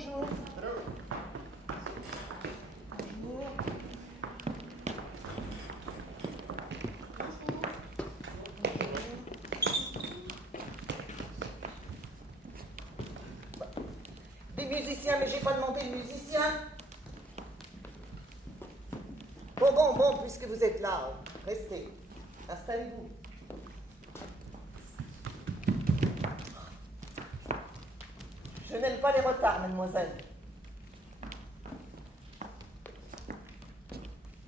bonjour. Des musiciens, mais j'ai pas demandé de musiciens. Bon, puisque vous êtes là, restez. Installez-vous. Je n'aime pas les retards, mademoiselle.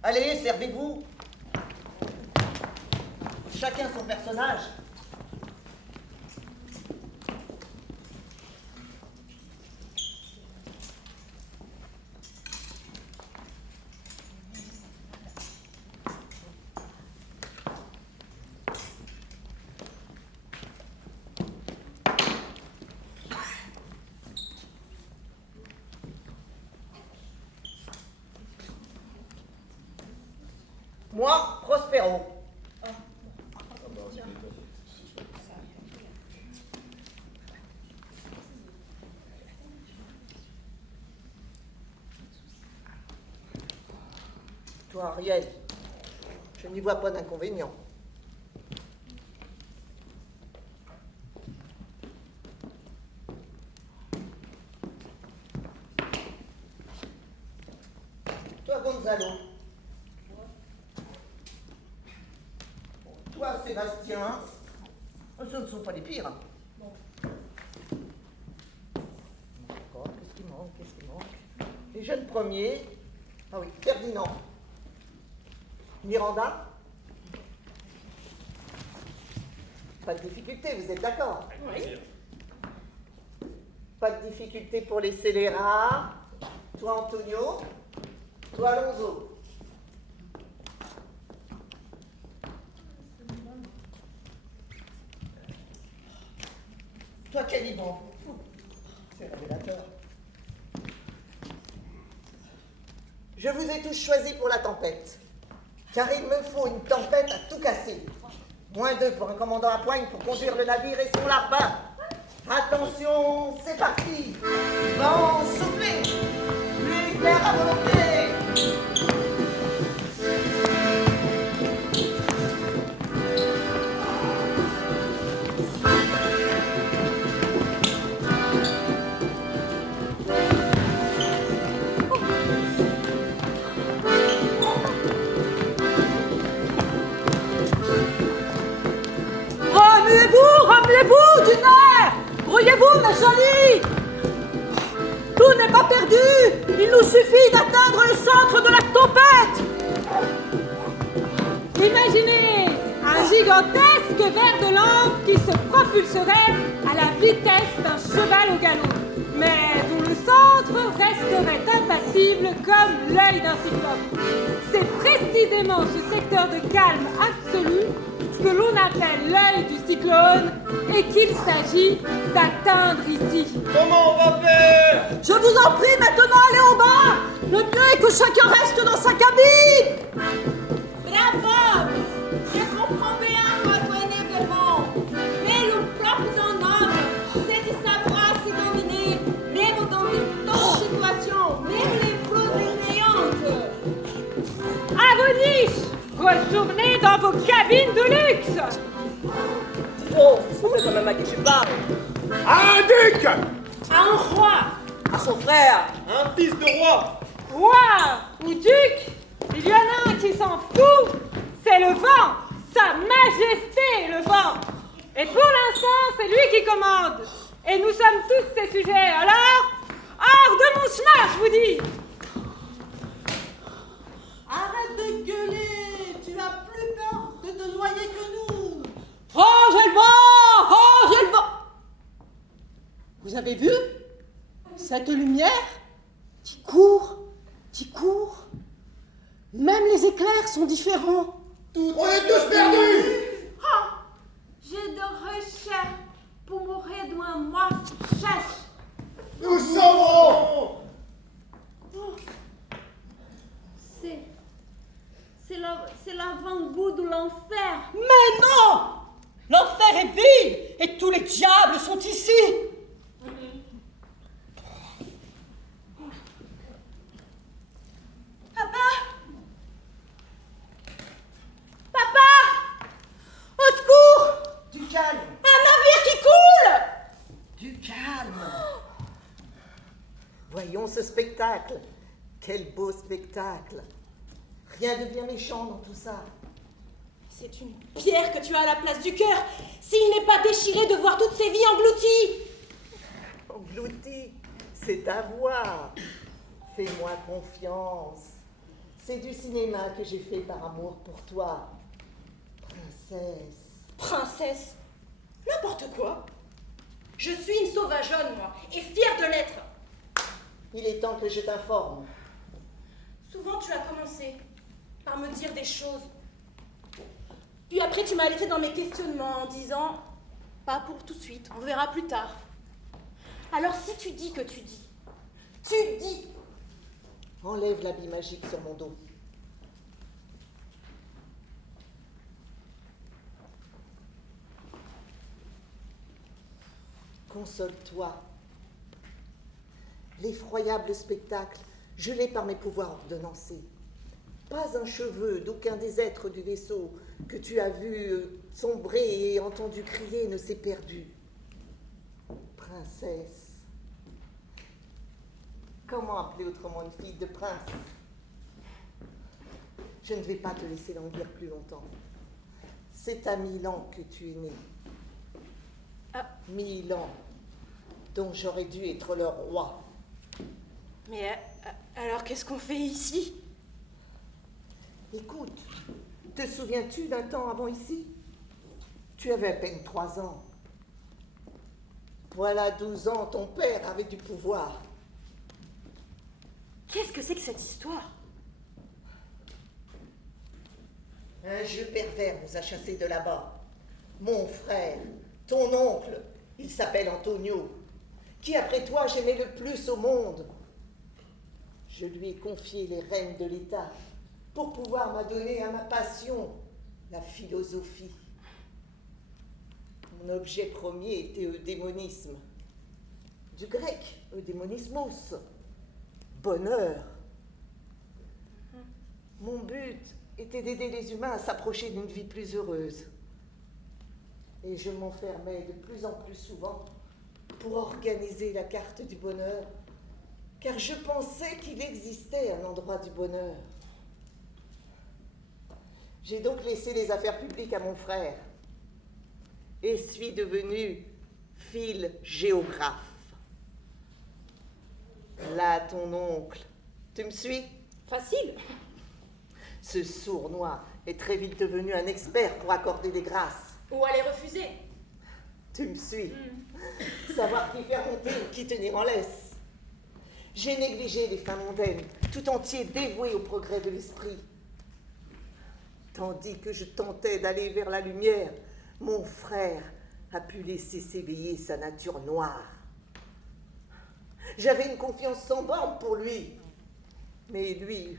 Allez, servez-vous. Chacun son personnage. Moi, Prospero. Toi, Ariel, je n'y vois pas d'inconvénient. Toi, Gonzalo. Toi, Sébastien. Ce ne sont pas les pires. Encore, qu'est-ce qui manque? Les jeunes premiers. Ah oui, Ferdinand. Miranda. Pas de difficulté, vous êtes d'accord? Oui. Pas de difficulté pour les scélérats. Toi, Antonio. Toi, Alonso. Toi, Caliban. C'est révélateur. Je vous ai tous choisis pour la tempête. Car il me faut une tempête à tout casser. -2 pour un commandant à poigne pour conduire le navire et son larbin. Attention, c'est parti. Vent soufflé. Pluie claire à volonté. Remuez-vous du nerf! Brouillez-vous, mes jolis! Tout n'est pas perdu! Il nous suffit d'atteindre le centre de la tempête! Imaginez un gigantesque ver de lampe qui se propulserait à la vitesse d'un cheval au galop, mais dont le centre resterait impassible comme l'œil d'un cyclope. C'est précisément ce secteur de calme absolu que l'on appelle l'œil du cyclone et qu'il s'agit d'atteindre ici. Comment on va faire? Je vous en prie, maintenant allez au bas. Le mieux est que chacun reste dans sa cabine. Bravo! Je comprends bien votre énervement, mais le propre d'un homme, c'est de savoir se dominer, même dans de toutes situations, même les plus effrayantes. À vos niches, retournez dans vos cabines de luxe. Oh, c'est quand même à qui tu parles. À un duc! À un roi, À son frère. Un fils de roi! Roi ou duc, il y en a un qui s'en fout. C'est le vent, Sa Majesté le vent. Et pour l'instant, c'est lui qui commande. Et nous sommes tous ses sujets. Alors, hors de mon chemin, je vous dis. Arrête de gueuler, tu as plus peur de te noyer que nous. Rangez le vent, rangez le vent. Vous avez vu cette lumière qui court, qui court. Même les éclairs sont différents. On est tous perdus! j'ai de recherche pour mourir devant moi, cherche. Nous sommes C'est l'avant-goût de l'enfer. Mais non! L'enfer est vide et tous les diables sont ici. Voyons ce spectacle. Quel beau spectacle. Rien de bien méchant dans tout ça. C'est une pierre que tu as à la place du cœur, s'il n'est pas déchiré de voir toutes ces vies englouties. Englouti, c'est à voir. Fais-moi confiance. C'est du cinéma que j'ai fait par amour pour toi. Princesse. Princesse, n'importe quoi. Je suis une sauvageonne, moi, et fière de l'être. Il est temps que je t'informe. Souvent, tu as commencé par me dire des choses. Puis après, tu m'as laissé dans mes questionnements en disant « Pas pour tout de suite, on verra plus tard. » Alors si tu dis que tu dis. Enlève l'habit magique sur mon dos. Console-toi. L'effroyable spectacle, gelé par mes pouvoirs ordonnancés. Pas un cheveu d'aucun des êtres du vaisseau que tu as vu sombrer et entendu crier ne s'est perdu. Princesse. Comment appeler autrement une fille de prince? Je ne vais pas te laisser languir plus longtemps. C'est à 1000 ans que tu es née. 1000 ans, dont j'aurais dû être le roi. Mais alors qu'est-ce qu'on fait ici? Écoute, te souviens-tu d'un temps avant ici? Tu avais à peine 3 ans. Voilà 12 ans, ton père avait du pouvoir. Qu'est-ce que c'est que cette histoire? Un jeu pervers nous a chassés de là-bas. Mon frère, ton oncle, il s'appelle Antonio, qui après toi j'aimais le plus au monde. Je lui ai confié les rênes de l'État pour pouvoir m'adonner à ma passion, la philosophie. Mon objet premier était eudémonisme. Du grec, eudémonismos, bonheur. Mon but était d'aider les humains à s'approcher d'une vie plus heureuse. Et je m'enfermais de plus en plus souvent pour organiser la carte du bonheur, car je pensais qu'il existait un endroit du bonheur. J'ai donc laissé les affaires publiques à mon frère et suis devenue philgéographe. Là, ton oncle. Tu me suis? Facile. Ce sournois est très vite devenu un expert pour accorder des grâces. Ou à les refuser. Tu me suis? Savoir qui faire monter ou qui tenir en laisse. J'ai négligé les fins mondaines, tout entier dévoué au progrès de l'esprit. Tandis que je tentais d'aller vers la lumière, mon frère a pu laisser s'éveiller sa nature noire. J'avais une confiance sans borne pour lui. Mais lui,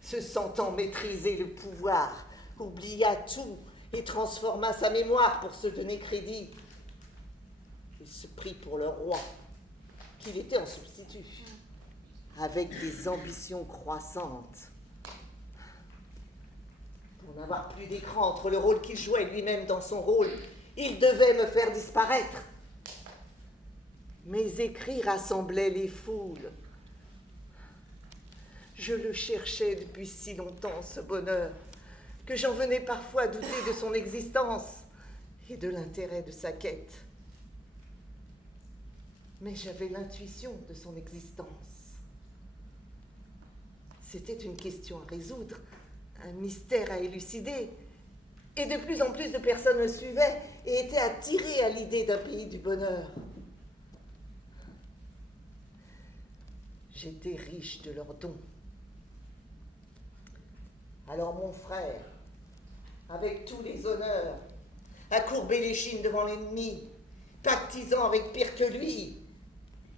se sentant maîtriser le pouvoir, oublia tout et transforma sa mémoire pour se donner crédit. Il se prit pour le roi, qu'il était en substitut, avec des ambitions croissantes. Pour n'avoir plus d'écran entre le rôle qu'il jouait lui-même dans son rôle, il devait me faire disparaître. Mes écrits rassemblaient les foules. Je le cherchais depuis si longtemps, ce bonheur, que j'en venais parfois à douter de son existence et de l'intérêt de sa quête. Mais j'avais l'intuition de son existence. C'était une question à résoudre, un mystère à élucider. Et de plus en plus de personnes me suivaient et étaient attirées à l'idée d'un pays du bonheur. J'étais riche de leurs dons. Alors mon frère, avec tous les honneurs, a courbé l'échine devant l'ennemi, pactisant avec pire que lui,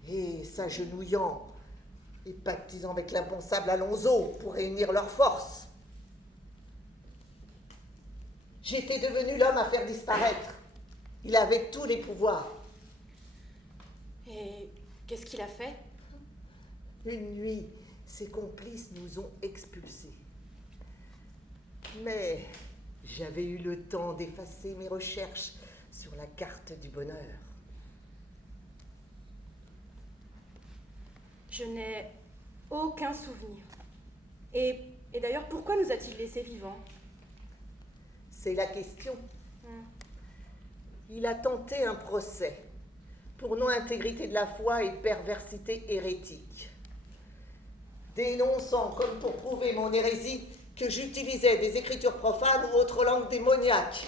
et s'agenouillant et pactisant avec l'impensable Alonso pour réunir leurs forces. J'étais devenu l'homme à faire disparaître. Il avait tous les pouvoirs. Et qu'est-ce qu'il a fait? Une nuit, ses complices nous ont expulsés. Mais j'avais eu le temps d'effacer mes recherches sur la carte du bonheur. Je n'ai aucun souvenir. Et d'ailleurs, pourquoi nous a-t-il laissés vivants? C'est la question. Il a tenté un procès pour non-intégrité de la foi et perversité hérétique, dénonçant, comme pour prouver mon hérésie, que j'utilisais des écritures profanes ou autres langues démoniaques,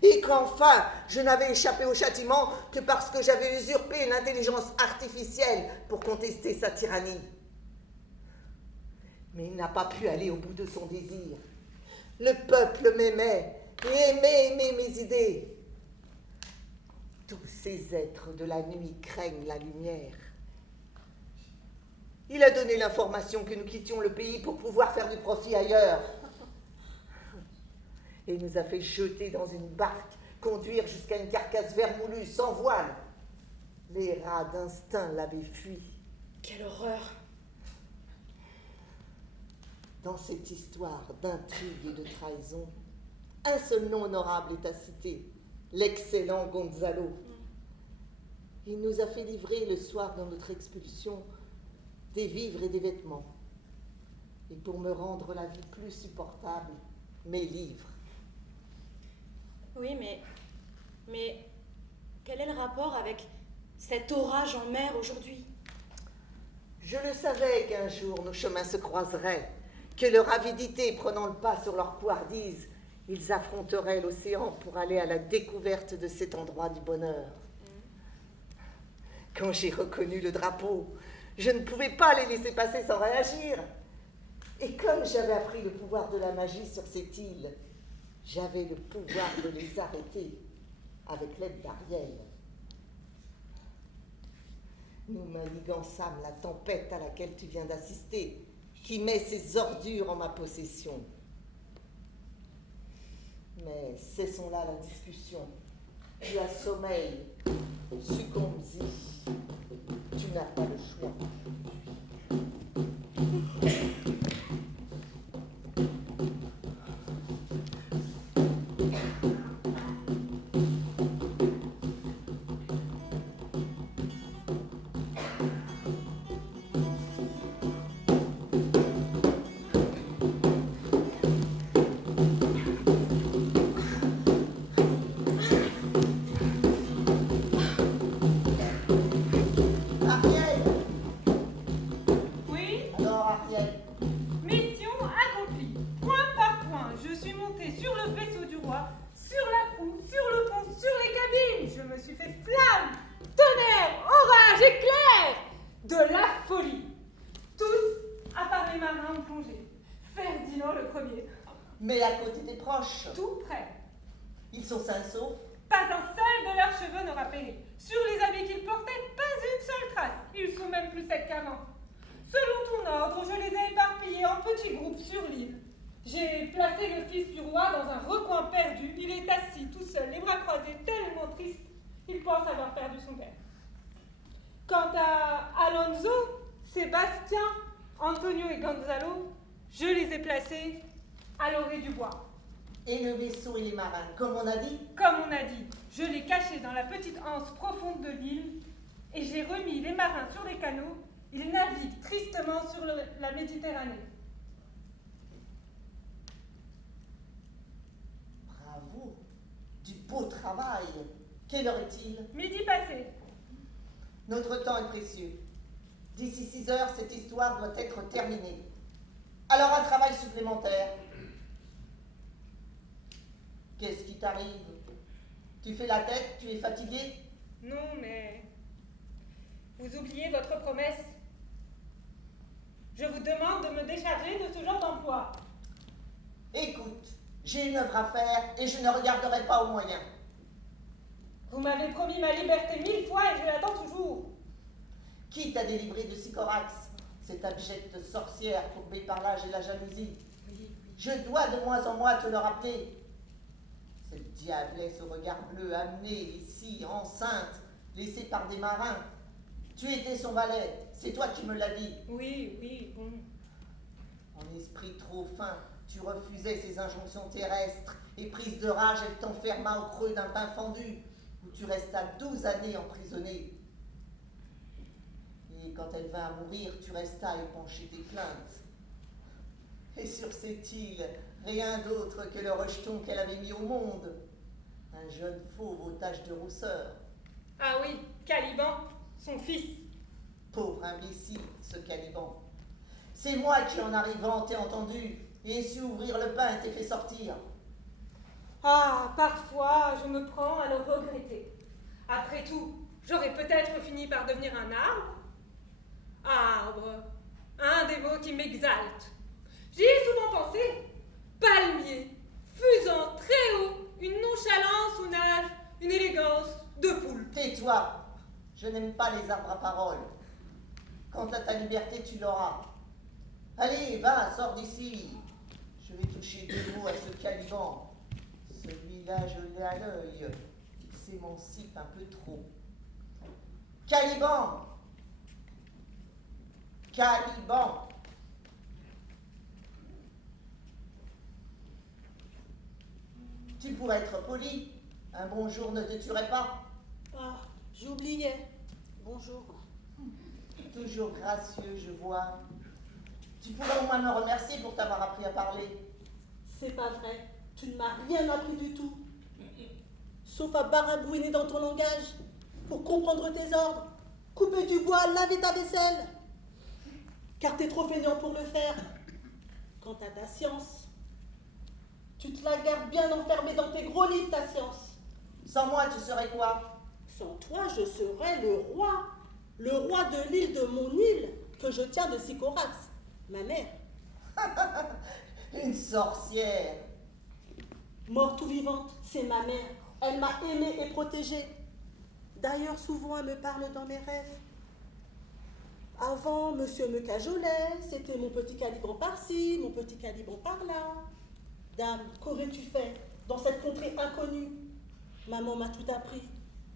et qu'enfin, je n'avais échappé au châtiment que parce que j'avais usurpé une intelligence artificielle pour contester sa tyrannie. Mais il n'a pas pu aller au bout de son désir. Le peuple m'aimait et aimait mes idées. Tous ces êtres de la nuit craignent la lumière. Il a donné l'information que nous quittions le pays pour pouvoir faire du profit ailleurs. Et nous a fait jeter dans une barque, conduire jusqu'à une carcasse vermoulue sans voile. Les rats d'instinct l'avaient fui. Quelle horreur! Dans cette histoire d'intrigue et de trahison, un seul nom honorable est à citer, l'excellent Gonzalo. Il nous a fait livrer le soir de notre expulsion des vivres et des vêtements. Et pour me rendre la vie plus supportable, mes livres. Oui, mais quel est le rapport avec cet orage en mer aujourd'hui? Je le savais qu'un jour nos chemins se croiseraient, que leur avidité prenant le pas sur leur couardise, ils affronteraient l'océan pour aller à la découverte de cet endroit du bonheur. Quand j'ai reconnu le drapeau, je ne pouvais pas les laisser passer sans réagir. Et comme j'avais appris le pouvoir de la magie sur cette île, j'avais le pouvoir de les arrêter avec l'aide d'Ariel. Nous manigançâmes la tempête à laquelle tu viens d'assister, qui met ses ordures en ma possession. Mais cessons là la discussion. Tu as sommeil, succombe-y. Tu n'as pas le choix. Mais à côté des proches. Tout près. Ils sont sains et saufs. Pas un seul de leurs cheveux n'aura péri. Sur les habits qu'ils portaient, pas une seule trace. Ils sont même plus secs qu'avant. Selon ton ordre, je les ai éparpillés en petits groupes sur l'île. J'ai placé le fils du roi dans un recoin perdu. Il est assis tout seul, les bras croisés, tellement triste. Il pense avoir perdu son père. Quant à Alonso, Sébastien, Antonio et Gonzalo, je les ai placés à l'orée du bois. Et le vaisseau et les marins, comme on a dit? Comme on a dit, je l'ai caché dans la petite anse profonde de l'île et j'ai remis les marins sur les canaux. Ils naviguent tristement sur la Méditerranée. Bravo, du beau travail. Quelle heure est-il? Midi passé. Notre temps est précieux. D'ici 6 heures, cette histoire doit être terminée. Alors un travail supplémentaire. Qu'est-ce qui t'arrive? Tu fais la tête? Tu es fatigué? Non, mais vous oubliez votre promesse. Je vous demande de me décharger de ce genre d'emploi. Écoute, j'ai une œuvre à faire et je ne regarderai pas aux moyens. Vous m'avez promis ma liberté 1000 fois et je l'attends toujours. Qui t'a délivré de Sycorax, cette abjecte sorcière courbée par l'âge et la jalousie? Je dois de moins en moins te le rappeler. Cette diablesse au regard bleu, amenée ici, enceinte, laissée par des marins. Tu étais son valet, c'est toi qui me l'as dit. Oui, bon. En esprit trop fin, tu refusais ses injonctions terrestres, et prise de rage, elle t'enferma au creux d'un pin fendu, où tu restas 12 années emprisonné. Et quand elle vint à mourir, tu restas épancher tes plaintes. Et sur cette île, rien d'autre que le rejeton qu'elle avait mis au monde. Un jeune fauve aux taches de rousseur. Ah oui, Caliban, son fils. Pauvre imbécile, ce Caliban. C'est moi qui en arrivant t'ai entendu et ai su ouvrir le pain et t'ai fait sortir. Ah, parfois, je me prends à le regretter. Après tout, j'aurais peut-être fini par devenir un arbre. Arbre, un des mots qui m'exalte. J'y ai souvent pensé. Palmier, fusant très haut, une nonchalance où nage une élégance de poule. Tais-toi, je n'aime pas les arbres à parole. Quant à ta liberté, tu l'auras. Allez, va, sors d'ici. Je vais toucher deux mots à ce Caliban. Celui-là, je l'ai à l'œil. Il s'émancipe un peu trop. Caliban! Caliban! Tu pourrais être poli. Un bonjour ne te tuerait pas. Ah, j'oubliais. Bonjour. Toujours gracieux, je vois. Tu pourrais au moins me remercier pour t'avoir appris à parler. C'est pas vrai. Tu ne m'as rien appris du tout. Sauf à baragouiner dans ton langage pour comprendre tes ordres, couper du bois, laver ta vaisselle. Car t'es trop fainéant pour le faire. Quant à ta science, tu te la gardes bien enfermée dans tes gros livres, ta science. Sans moi, tu serais quoi? Sans toi, je serais le roi de l'île de mon île, que je tiens de Sycorax, ma mère. Une sorcière. Morte ou vivante, c'est ma mère. Elle m'a aimée et protégée. D'ailleurs, souvent, elle me parle dans mes rêves. Avant, monsieur me cajolait, c'était mon petit Caliban par-ci, mon petit Caliban par-là. Dame, qu'aurais-tu fait dans cette contrée inconnue? Maman m'a tout appris.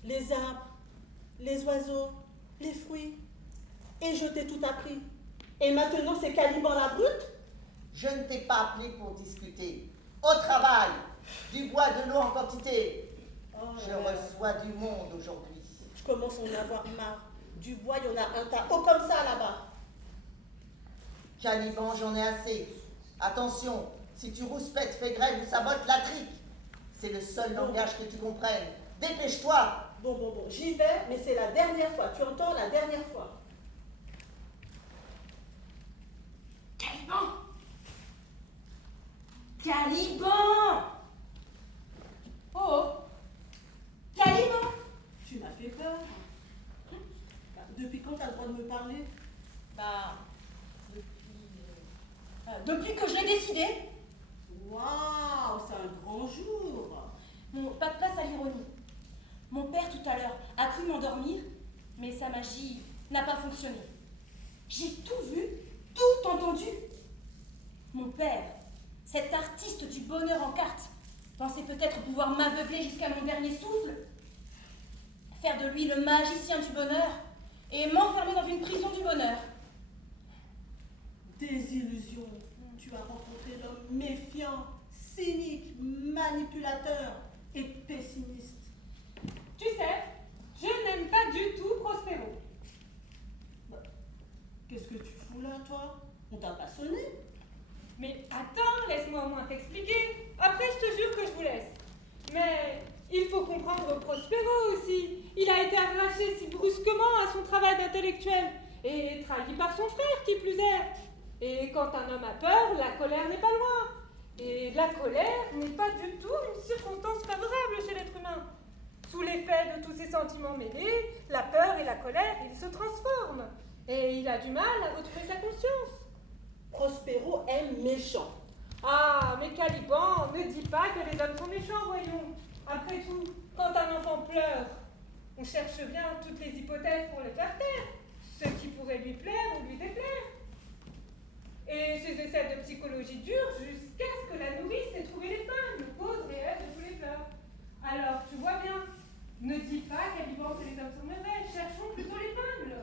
Les arbres, les oiseaux, les fruits. Et je t'ai tout appris. Et maintenant, c'est Caliban la brute? Je ne t'ai pas appelé pour discuter. Au travail, du bois, de l'eau en quantité. Je reçois du monde aujourd'hui. Je commence à en avoir marre. Du bois, il y en a un tas. Oh, comme ça, là-bas. Caliban, j'en ai assez. Attention, si tu rouspètes, fais grève ou sabotes la trique. C'est le seul langage que tu comprennes. Dépêche-toi. Bon, j'y vais, mais c'est la dernière fois. Tu entends, la dernière fois. Caliban! Caliban! Oh, Caliban! tu m'as fait peur. Depuis quand t'as le droit de me parler? Bah, depuis que je l'ai décidé. Waouh, c'est un grand jour. Bon, pas de place à l'ironie. Mon père, tout à l'heure, a cru m'endormir, mais sa magie n'a pas fonctionné. J'ai tout vu, tout entendu. Mon père, cet artiste du bonheur en cartes, pensait peut-être pouvoir m'aveugler jusqu'à mon dernier souffle, faire de lui le magicien du bonheur et m'enfermer dans une prison du bonheur. Désillusion. Tu as rencontré l'homme méfiant, cynique, manipulateur et pessimiste. Tu sais, je n'aime pas du tout Prospero. Qu'est-ce que tu fous là, toi? On t'a pas sonné? Mais attends, laisse-moi au moins t'expliquer. Après, je te jure que je vous laisse. Mais il faut comprendre Prospero aussi. Il a été arraché si brusquement à son travail d'intellectuel et trahi par son frère, qui plus est. Et quand un homme a peur, la colère n'est pas loin. Et la colère n'est pas du tout une circonstance favorable chez l'être humain. Sous l'effet de tous ces sentiments mêlés, la peur et la colère, il se transforment. Et il a du mal à retrouver sa conscience. Prospero est méchant. Ah, mais Caliban, ne dis pas que les hommes sont méchants, voyons. Après tout, quand un enfant pleure, on cherche bien toutes les hypothèses pour le faire taire, ce qui pourrait lui plaire ou lui déplaire. Et ces essais de psychologie durent jusqu'à ce que la nourrice ait trouvé l'épingle, cause réelle de tous les pleurs. Alors, tu vois bien, ne dis pas Caliban que les hommes sont mauvais, cherchons plutôt l'épingle.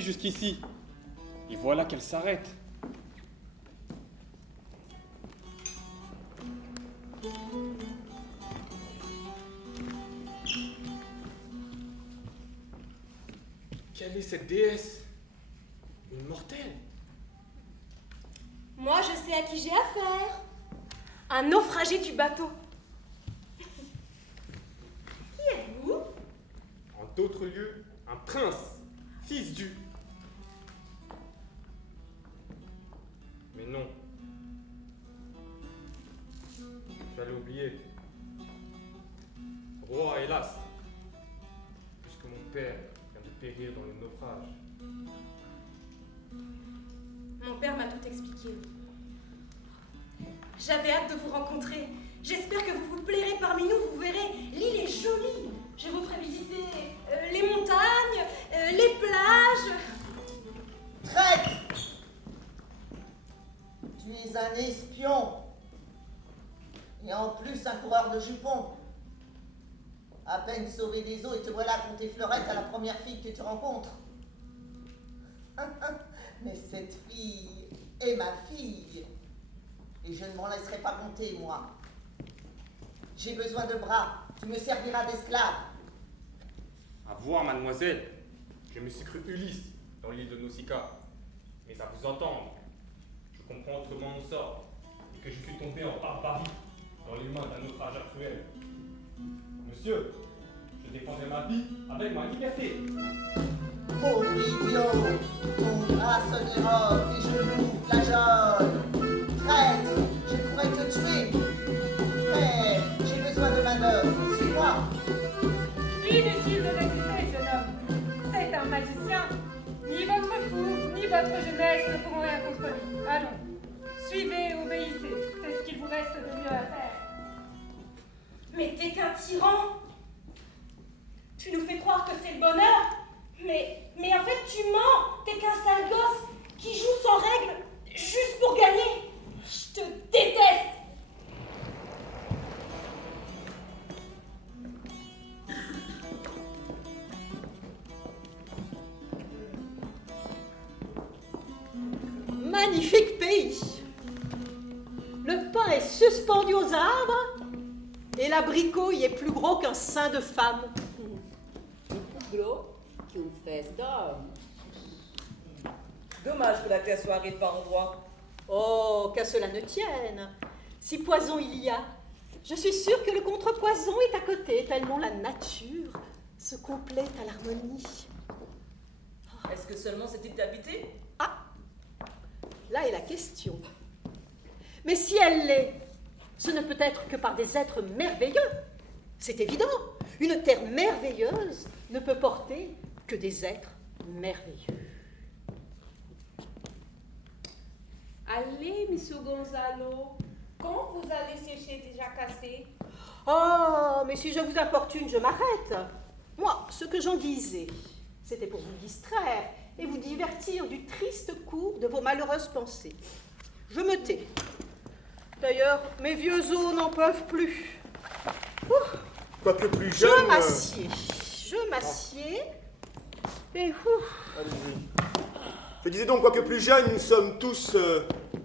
pluie jusqu'ici. Et voilà qu'elle s'arrête. Quelle est cette déesse? Une mortelle? Moi, je sais à qui j'ai affaire. Un naufragé du bateau. Qui êtes-vous? En d'autres lieux, un prince, fils du. Mais non. J'allais oublier. Roi, hélas, puisque mon père vient de périr dans le naufrage. Mon père m'a tout expliqué. J'avais hâte de vous rencontrer. J'espère que vous vous plairez parmi nous, vous verrez. L'île est jolie. Je vous ferai visiter les montagnes, les plages. Traître! Tu es un espion. Et en plus un coureur de jupons. À peine sauvé des eaux et te voilà à compter fleurette à la première fille que tu rencontres. Mais cette fille est ma fille. Et je ne m'en laisserai pas compter, moi. J'ai besoin de bras. Tu me serviras d'esclave. À voir, mademoiselle, je me suis cru Ulysse dans l'île de Nausicaa. Mais à vous entendre, je comprends autrement mon sort et que je suis tombé en barbarie dans les mains d'un naufrageur cruel. Monsieur, je défendrai ma vie avec ma liberté. Pauvre idiot, ton bras se dérobe, tes genoux flageolent. Traître, je pourrais te tuer. Mais j'ai besoin de manœuvre. Suis-moi. Inutile de résister, jeune homme. C'est un magicien. Ni votre fou, ni votre jeunesse ne pourront rien contre lui. Allons, suivez, obéissez. C'est ce qu'il vous reste de mieux à faire. Mais t'es qu'un tyran. Tu nous fais croire que c'est le bonheur. Mais en fait, tu mens. T'es qu'un sale gosse qui joue sans règles juste pour gagner. Je te déteste. Magnifique pays. Le pain est suspendu aux arbres et l'abricot y est plus gros qu'un sein de femme. Plus gros qu'une fesse d'homme. Dommage que la terre soit aride par endroits. Oh, qu'à cela ne tienne. Si poison il y a, je suis sûre que le contrepoison est à côté, tellement la nature se complète à l'harmonie. Est-ce que seulement cette île est habitée? Ah, là est la question. Mais si elle l'est, ce ne peut être que par des êtres merveilleux. C'est évident. Une terre merveilleuse ne peut porter que des êtres merveilleux. Allez, Monsieur Gonzalo, quand vous allez sécher déjà cassé? Oh, mais si je vous importune, je m'arrête. Moi, ce que j'en disais, c'était pour vous distraire et vous divertir du triste cours de vos malheureuses pensées. Je me tais. D'ailleurs, mes vieux os n'en peuvent plus. Ouh, Quoique plus jeune. je m'assieds. Et ouf. Allez-y. Je disais donc, quoique plus jeune, nous sommes tous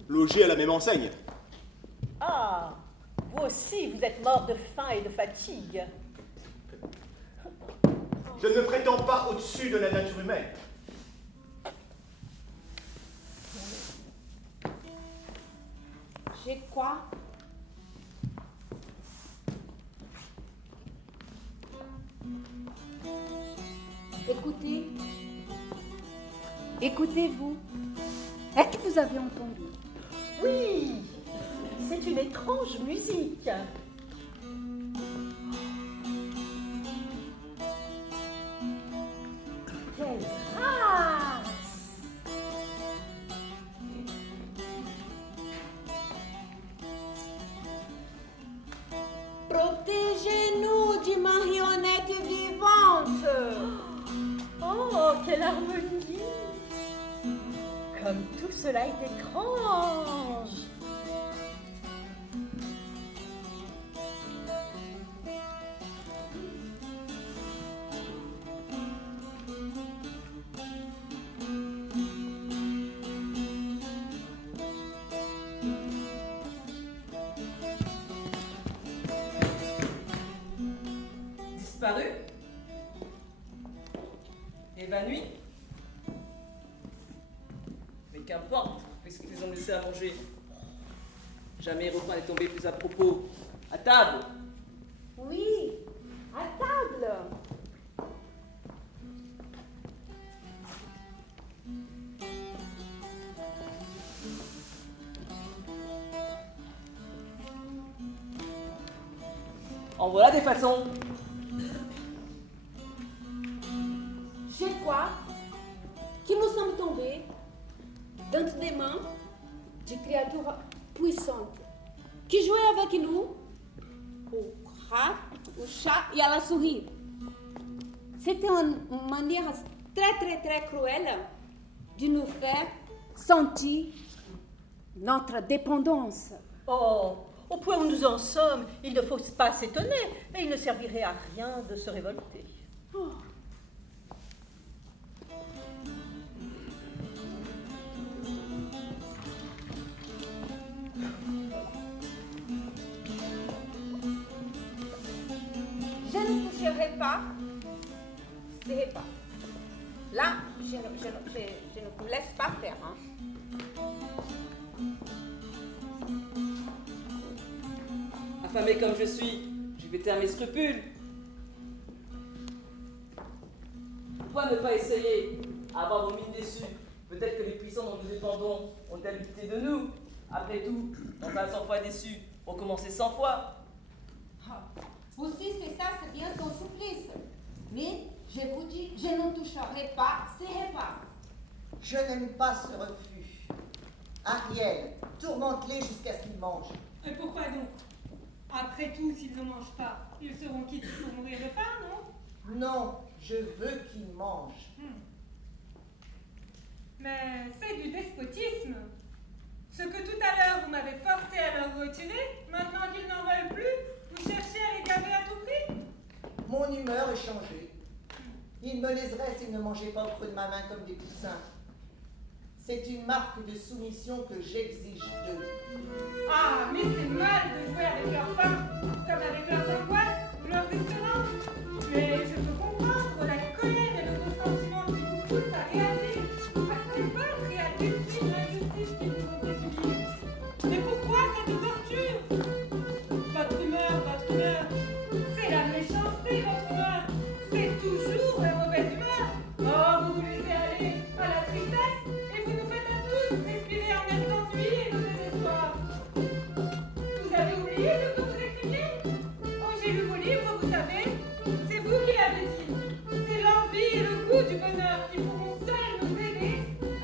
logés à la même enseigne. Ah, vous aussi, vous êtes mort de faim et de fatigue. Je ne prétends pas au-dessus de la nature humaine. J'ai quoi? Écoutez. Écoutez-vous. Est-ce que vous avez entendu? Oui, c'est une étrange musique. Quelle grâce! Protégez-nous d'une marionnette vivante. Oh, quelle harmonie! Comme tout cela est étrange! Disparu? Évanoui? Mais qu'importe, puisqu'ils les ont laissés à manger. Jamais Héroquin n'est tombé plus à propos. À table! Oui, à table. En voilà des façons! Je crois que nous sommes tombés dans des mains de créatures puissantes qui jouaient avec nous au rat, au chat et à la souris. C'était une manière très cruelle de nous faire sentir notre dépendance. Oh, au point où nous en sommes, il ne faut pas s'étonner, mais il ne servirait à rien de se révolter. Oh. Je ne toucherai pas ces repas. Là, je ne vous laisse pas faire. Hein. Affamé comme je suis, je vais taire mes scrupules. Pourquoi ne pas essayer? Avoir vos mines déçues. Peut-être que les puissants dont nous dépendons ont habité de nous. Après tout, on va 100 fois déçu. Recommencer 100 fois. Aussi, c'est ça, c'est bien son supplice. Mais, je vous dis, je ne toucherai pas ces repas. Je n'aime pas ce refus. Ariel, tourmente-les jusqu'à ce qu'ils mangent. Et pourquoi donc? Après tout, s'ils ne mangent pas, ils seront quittes pour mourir de faim, non? Non, je veux qu'ils mangent. Mais c'est du despotisme. Ce que tout à l'heure vous m'avez forcé à leur retirer, maintenant qu'ils n'en veulent plus, vous cherchez à les garder à tout prix? Mon humeur est changée. Ils me laisseraient s'ils ne mangeaient pas au creux de ma main comme des poussins. C'est une marque de soumission que j'exige d'eux. Ah, mais c'est mal de jouer avec leur faim, comme avec leurs angoisses ou leurs espérances. Mais je peux comprendre la colère et le ressentiment qui vous poussent à réagir. À combattre et à détruire l'injustice qu'ils vous ont fait subir. Mais pourquoi cette torture? Votre humeur, c'est la méchanceté, votre humeur. C'est toujours la mauvaise humeur. Oh, vous vous laissez aller à la tristesse et vous nous faites à tous respirer un air d'ennui et de désespoir. Vous avez oublié ce que vous écriviez? Oh, j'ai lu vos livres, vous savez. C'est vous qui l'avez dit. C'est l'envie et le goût du bonheur qui pourront seuls nous aider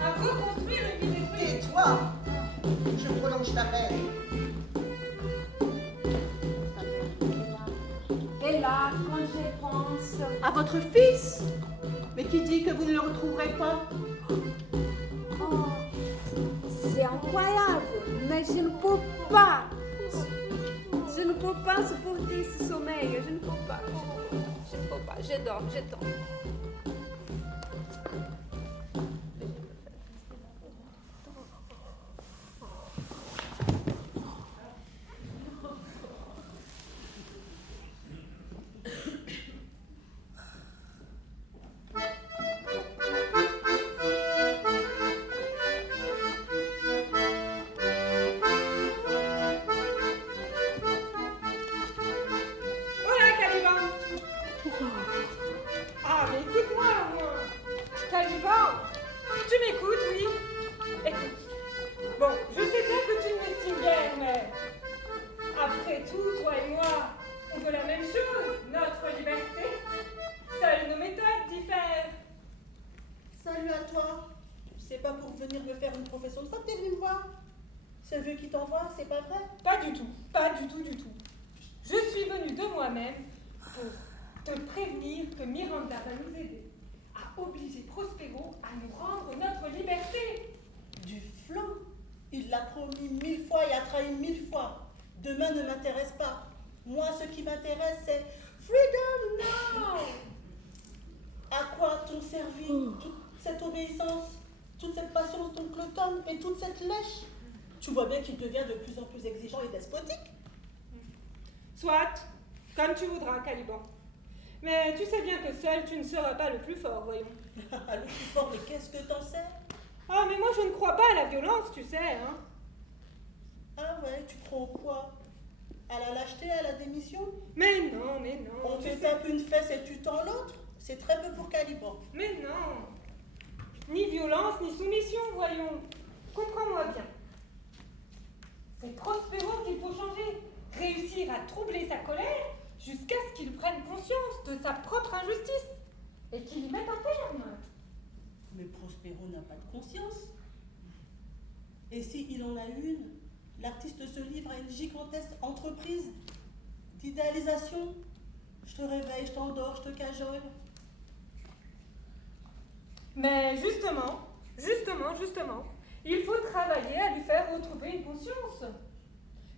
à reconstruire une vie détruite. Et toi, je prolonge ta peine. Et là, quand je pense... À votre fils? Mais qui dit que vous ne le retrouverez pas? Oh, c'est incroyable, mais je ne peux pas. Je ne peux pas supporter ce sommeil. Je ne peux pas. Je ne peux pas. Je dors, je dors. Voilà, Caliban. Ah, mais écoute-moi, moi. Caliban, tu m'écoutes, oui? Écoute. Bon, je sais bien que tu ne m'estimes guère, mais... Après tout, toi et moi, on veut la même chose, notre liberté. Seules nos méthodes diffèrent. Salut à toi. C'est pas pour venir me faire une profession de foi que t'es venu me voir. C'est le vieux qui t'envoie, c'est pas vrai? Pas du tout, pas du tout, du tout. Je suis venue de moi-même pour te prévenir que Miranda va nous aider à obliger Prospero à nous rendre notre liberté. Du flanc. Il l'a promis 1000 fois et a trahi 1000 fois. Demain ne m'intéresse pas. Moi, ce qui m'intéresse, c'est freedom now. À quoi t'ont servi toute cette obéissance, toute cette patience d'oncle Tom et toute cette lèche? Tu vois bien qu'il devient de plus en plus exigeant et despotique. Soit, comme tu voudras, Caliban. Mais tu sais bien que seul, tu ne seras pas le plus fort, voyons. Le plus fort, mais qu'est-ce que t'en sais? Ah, mais moi, je ne crois pas à la violence, tu sais, hein. Ah ouais, tu crois en quoi? À la lâcheté, à la démission? Mais non, mais non. On tu te sais- tape une fesse et tu tends l'autre? C'est très peu pour Caliban. Mais non. Ni violence, ni soumission, voyons. Comprends-moi bien. C'est Prospero qu'il faut changer. Réussir à troubler sa colère jusqu'à ce qu'il prenne conscience de sa propre injustice et qu'il y mette un terme. Mais Prospero n'a pas de conscience. Et s'il en a une, l'artiste se livre à une gigantesque entreprise d'idéalisation. Je te réveille, je t'endors, je te cajole. Mais justement, il faut travailler à lui faire retrouver une conscience.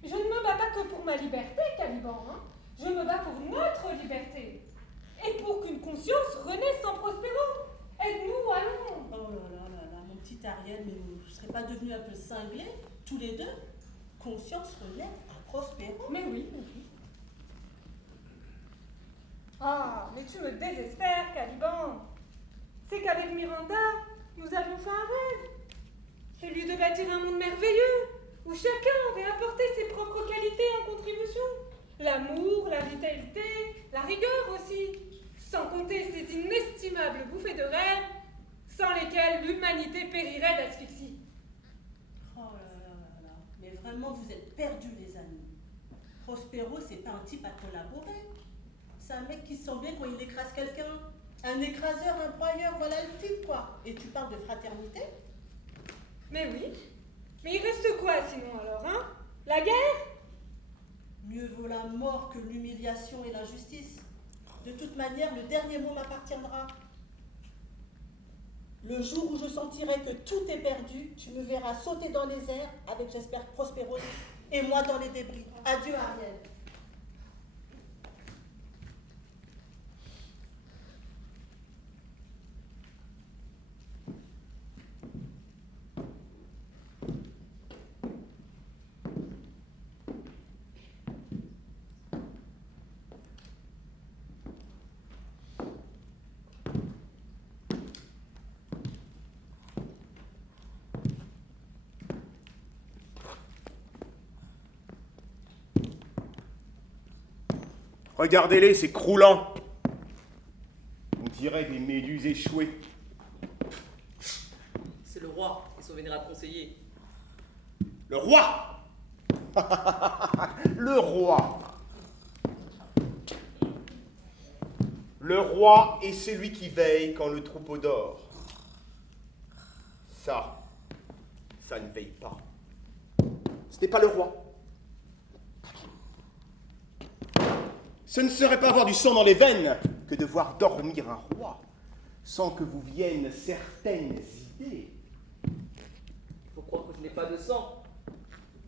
Je ne me bats pas que pour ma liberté, Caliban, hein. Je me bats pour notre liberté. Et pour qu'une conscience renaisse en Prospero. Aide-nous, allons. Oh là, mon petit Ariel, mais vous ne serez pas devenus un peu cinglés, tous les deux? Conscience relève à Prospero. Mais oui. Ah, mais tu me désespères, Caliban. C'est qu'avec Miranda, nous avions fait un rêve. Celui de bâtir un monde merveilleux, où chacun aurait apporté ses propres qualités en contribution. L'amour, la vitalité, la rigueur aussi. Sans compter ces inestimables bouffées de rêve, sans lesquelles l'humanité périrait d'asphyxie. Oh là. Mais vraiment, vous êtes perdus, les amis. Prospero, c'est pas un type à collaborer. C'est un mec qui se sent bien quand il écrase quelqu'un. Un écraseur, un broyeur, voilà le type, quoi. Et tu parles de fraternité? Mais oui. Mais il reste quoi sinon alors, hein? La guerre? Mieux vaut la mort que l'humiliation et l'injustice. De toute manière, le dernier mot m'appartiendra. Le jour où je sentirai que tout est perdu, tu me verras sauter dans les airs avec, j'espère, Prospero et moi dans les débris. Adieu, Ariel. Regardez-les, c'est croulant. On dirait des méduses échouées. C'est le roi et son vénérable conseiller. Le roi. Le roi. Le roi est celui qui veille quand le troupeau dort. Ça ne veille pas. Ce n'est pas le roi. Ce ne serait pas avoir du sang dans les veines que de voir dormir un roi, sans que vous viennent certaines idées. Il faut croire que je n'ai pas de sang,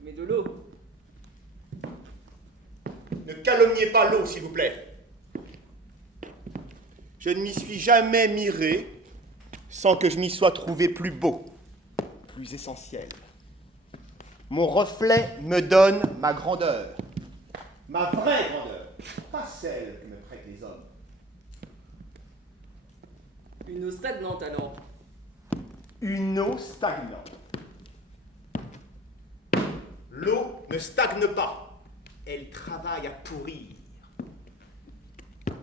mais de l'eau. Ne calomniez pas l'eau, s'il vous plaît. Je ne m'y suis jamais miré sans que je m'y sois trouvé plus beau, plus essentiel. Mon reflet me donne ma grandeur, ma vraie grandeur, pas celle que me prêtent les hommes. Une eau stagnante alors. Une eau stagnante. L'eau ne stagne pas, elle travaille à pourrir.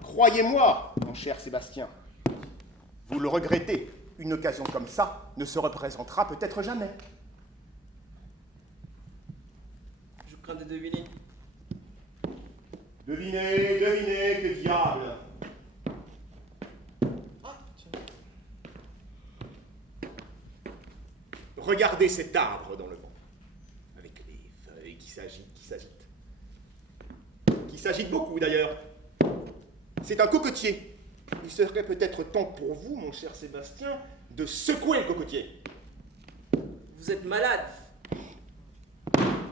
Croyez-moi, mon cher Sébastien, vous le regrettez, une occasion comme ça ne se représentera peut-être jamais. Je crains de deviner. Devinez, que diable! Regardez cet arbre dans le vent, avec les feuilles qui s'agitent. Qui s'agitent beaucoup d'ailleurs. C'est un cocotier. Il serait peut-être temps pour vous, mon cher Sébastien, de secouer le cocotier. Vous êtes malade.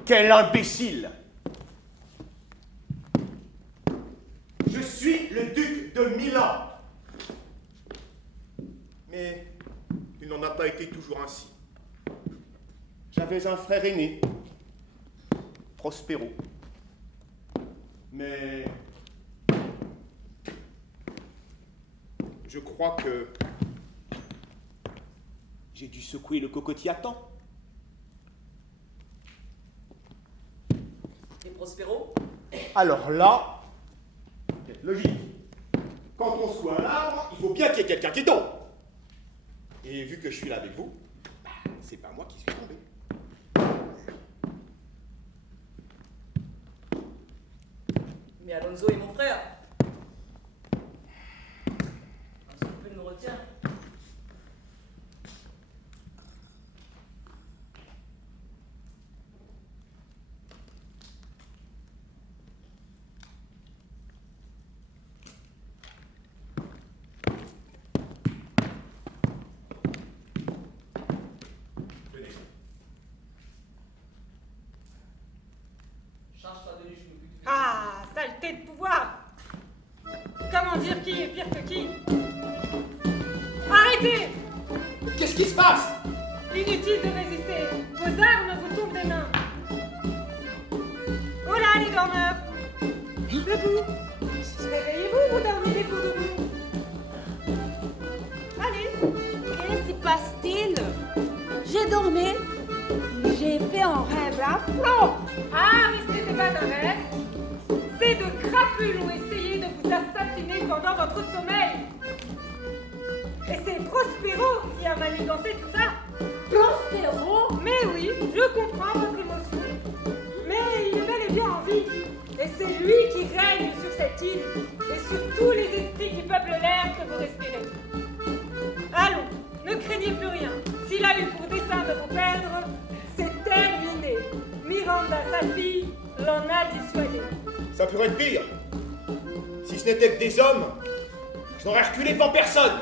Quel imbécile! Je suis le duc de Milan. Mais il n'en a pas été toujours ainsi. J'avais un frère aîné, Prospero. Mais Je crois que j'ai dû secouer le cocotier à temps. Et Prospero? Alors là, c'est logique. Quand on secoue un arbre, il faut bien qu'il y ait quelqu'un qui tombe. Et vu que je suis là avec vous, c'est pas moi qui suis tombé. Mais Alonso est mon frère. Un souffle nous retient. Venez. Charge-toi de les genoux. Ah, saleté de pouvoir! Comment dire qui est pire que qui? Arrêtez! Qu'est-ce qui se passe? Inutile de résister. Vos armes vous tombent des mains. Oh là, les dormeurs! Debout! Réveillez-vous, vous dormez des coups debout. Allez! Que se passe-t-il? J'ai dormi. J'ai fait un rêve affreux. Ah, mais ce n'était pas un rêve. Ces deux crapules ont essayé de vous assassiner pendant votre sommeil. Et c'est Prospero qui a manigancé tout ça. Prospero? Mais oui, je comprends votre émotion. Mais il est bel et bien en vie. Et c'est lui qui règne sur cette île et sur tous les esprits qui peuplent l'air que vous respirez. Allons, ne craignez plus rien. S'il a eu pour dessein de vous perdre, c'est terminé. Miranda, sa fille, l'en a dissuadé. Ça pourrait être pire. Si ce n'était que des hommes, je n'aurais reculé devant personne.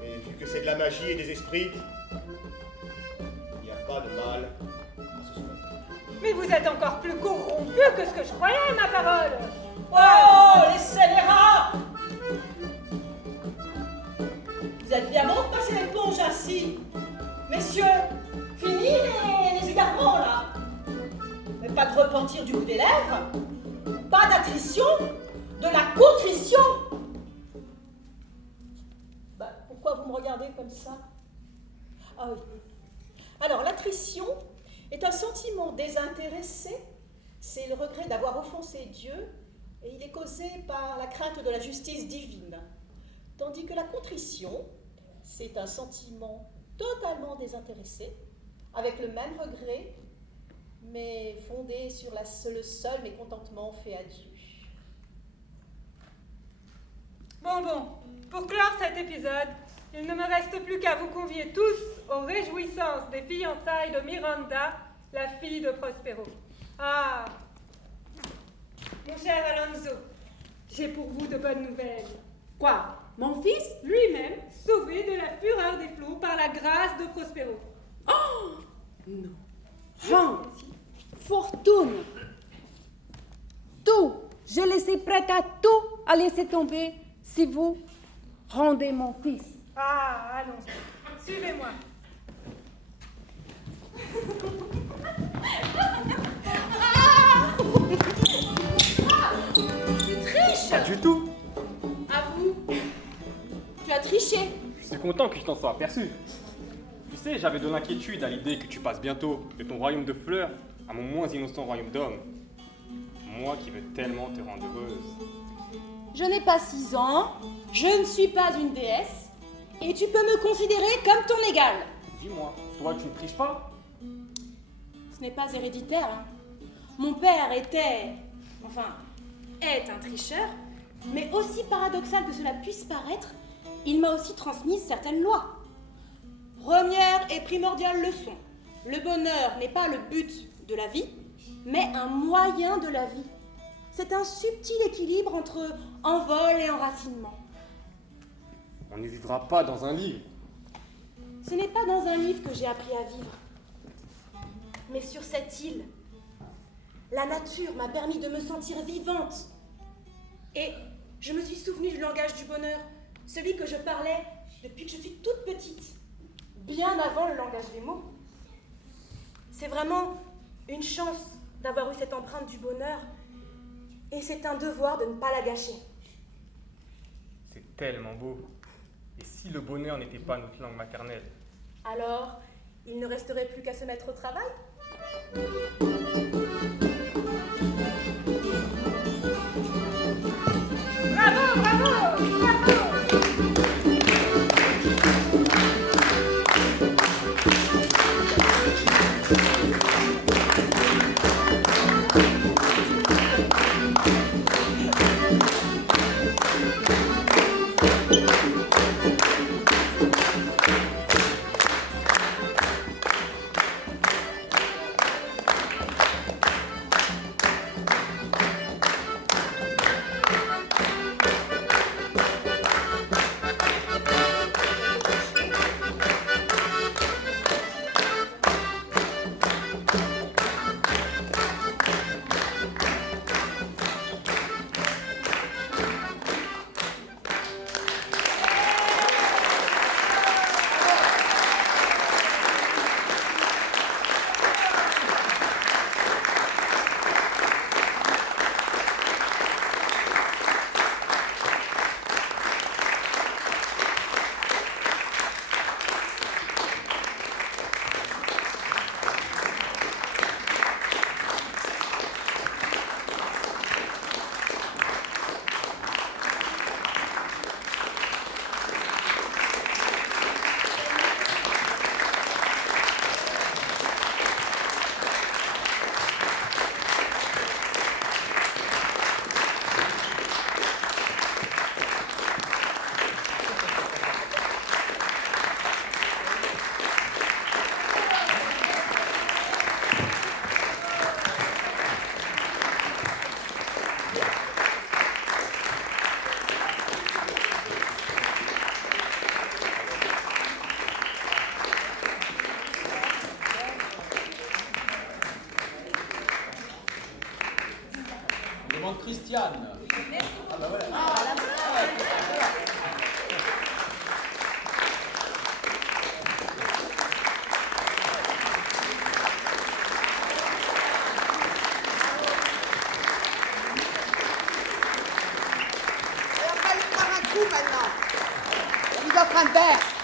Mais vu que c'est de la magie et des esprits, il n'y a pas de mal à se soigner. Mais vous êtes encore plus corrompu que ce que je croyais, ma parole. Oh, les scélérats! Vous êtes bien bon de passer l'éponge ainsi. Messieurs, fini les égarements là. Mais pas de repentir du bout des lèvres. Pas d'attrition, de la contrition. Bah, pourquoi vous me regardez comme ça? Ah oui. Alors, l'attrition est un sentiment désintéressé. C'est le regret d'avoir offensé Dieu et il est causé par la crainte de la justice divine. Tandis que la contrition, c'est un sentiment totalement désintéressé, avec le même regret, mais fondé sur le seul mécontentement fait à Dieu. Bon, pour clore cet épisode, il ne me reste plus qu'à vous convier tous aux réjouissances des fiançailles de Miranda, la fille de Prospero. Ah, mon cher Alonso, j'ai pour vous de bonnes nouvelles. Quoi? Mon fils? Lui-même sauvé de la fureur des flots par la grâce de Prospero. Oh! Non. Jean, fortune. Tout. Je laissé prête à tout à laisser tomber si vous rendez mon fils. Ah, allons, suivez-moi. Tu triches? Pas du tout. Avoue. Tu as triché. Je suis content que tu t'en sois aperçu. Tu sais, j'avais de l'inquiétude à l'idée que tu passes bientôt de ton royaume de fleurs à mon moins innocent royaume d'hommes. Moi qui veux tellement te rendre heureuse. Je n'ai pas 6 ans, je ne suis pas une déesse, et tu peux me considérer comme ton égal. Dis-moi, toi tu ne triches pas? Ce n'est pas héréditaire. Hein. Mon père est un tricheur, mais aussi paradoxal que cela puisse paraître, il m'a aussi transmis certaines lois. Première et primordiale leçon, le bonheur n'est pas le but de la vie, mais un moyen de la vie. C'est un subtil équilibre entre envol et enracinement. On ne vivra pas dans un livre. Ce n'est pas dans un livre que j'ai appris à vivre, mais sur cette île. La nature m'a permis de me sentir vivante. Et je me suis souvenue du langage du bonheur, celui que je parlais depuis que je suis toute petite, bien avant le langage des mots. C'est vraiment une chance d'avoir eu cette empreinte du bonheur, et c'est un devoir de ne pas la gâcher. C'est tellement beau. Et si le bonheur n'était pas notre langue maternelle? Alors, il ne resterait plus qu'à se mettre au travail? Bravo, bravo, bravo! Christiane. Ah bah voilà. Et on va lui prendre un coup maintenant. On lui offre un verre.